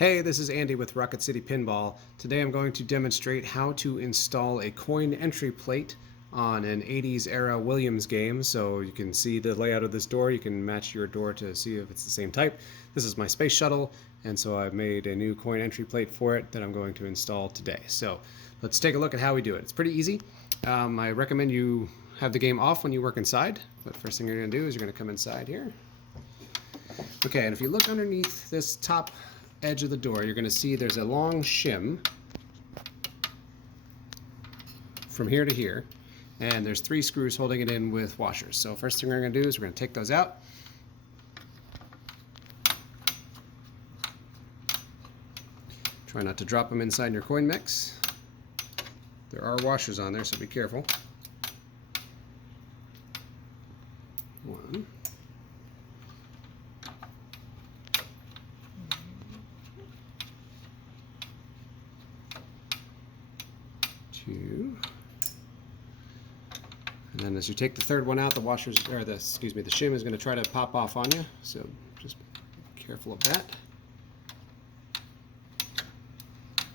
Hey, this is Andy with Rocket City Pinball. Today I'm going to demonstrate how to install a coin entry plate on an 80s era Williams game. So you can see the layout of this door. You can match your door to see if it's the same type. This is my space shuttle, and so I've made a new coin entry plate for it that I'm going to install today. So let's take a look at how we do it. It's pretty easy. I recommend you have the game off when you work inside, but first thing you're going to do is you're going to come inside here. Okay, and if you look underneath this top edge of the door, you're going to see there's a long shim from here to here, and there's 3 screws holding it in with washers. So first thing we're going to do is we're going to take those out. Try not to drop them inside your coin mix. There are washers on there, so be careful. 1, 2, and then as you take the third one out, the washers, or the shim is going to try to pop off on you, so just be careful of that.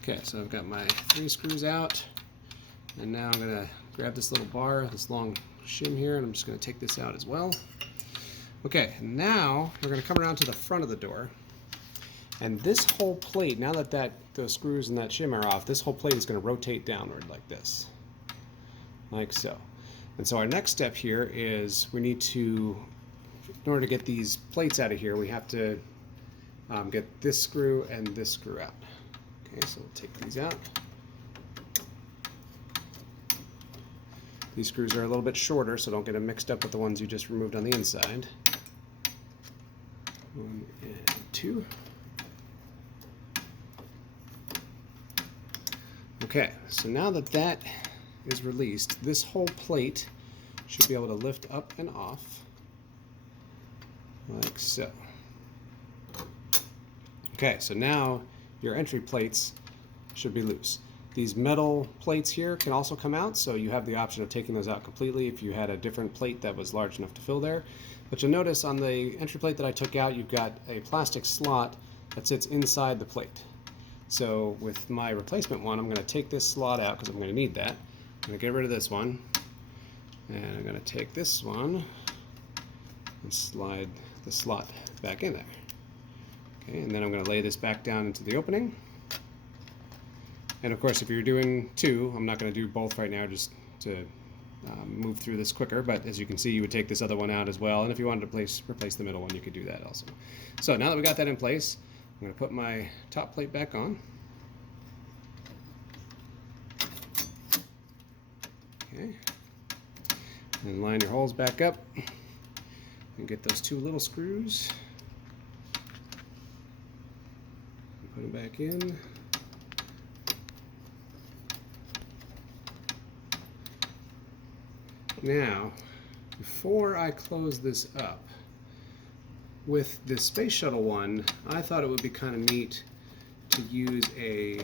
Okay, so I've got my 3 screws out, and now I'm going to grab this little bar, this long shim here, and I'm just going to take this out as well. Okay, now we're going to come around to the front of the door. And this whole plate, now that those screws and that shim are off, this whole plate is going to rotate downward like this. Like so. And so our next step here is we need to, in order to get these plates out of here, we have to get this screw and this screw out. Okay, so we'll take these out. These screws are a little bit shorter, so don't get them mixed up with the ones you just removed on the inside. 1 and 2. Okay, so now that that is released, this whole plate should be able to lift up and off, like so. Okay, so now your entry plates should be loose. These metal plates here can also come out, so you have the option of taking those out completely if you had a different plate that was large enough to fill there. But you'll notice on the entry plate that I took out, you've got a plastic slot that sits inside the plate. So with my replacement one, I'm going to take this slot out because I'm going to need that. I'm going to get rid of this one, and I'm going to take this one and slide the slot back in there. Okay, and then I'm going to lay this back down into the opening. And of course, if you're doing 2, I'm not going to do both right now just to move through this quicker, but as you can see, you would take this other one out as well, and if you wanted to replace the middle one, you could do that also. So now that we got that in place, I'm going to put my top plate back on. Okay. And line your holes back up. And get those 2 little screws. And put them back in. Now, before I close this up, with the Space Shuttle one, I thought it would be kind of neat to use a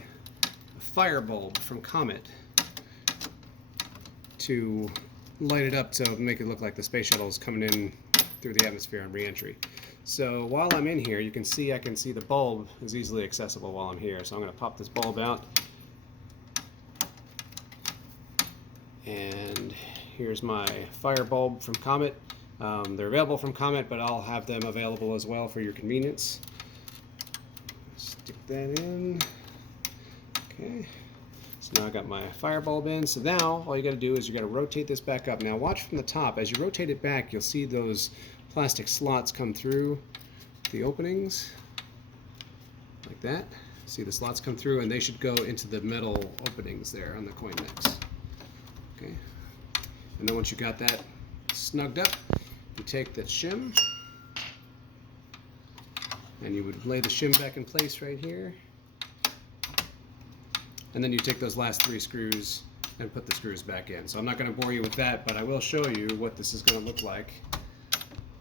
fire bulb from Comet to light it up to make it look like the Space Shuttle is coming in through the atmosphere on re-entry. So while I'm in here, you can see I can see the bulb is easily accessible while I'm here. So I'm going to pop this bulb out. And here's my fire bulb from Comet. They're available from Comet, but I'll have them available as well for your convenience. Stick that in. Okay. So now I got my fire bulb in. So now all you got to do is you got to rotate this back up. Now watch from the top. As you rotate it back, you'll see those plastic slots come through the openings like that. See the slots come through, and they should go into the metal openings there on the coin mix. Okay. And then once you got that snugged up, you take the shim, and you would lay the shim back in place right here. And then you take those last 3 screws and put the screws back in. So I'm not going to bore you with that, but I will show you what this is going to look like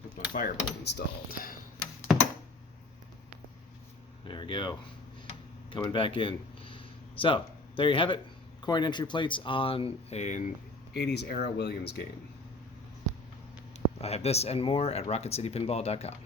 with my fire bulb installed. There we go. Coming back in. So there you have it. Coin entry plates on an 80s era Williams game. I have this and more at rocketcitypinball.com.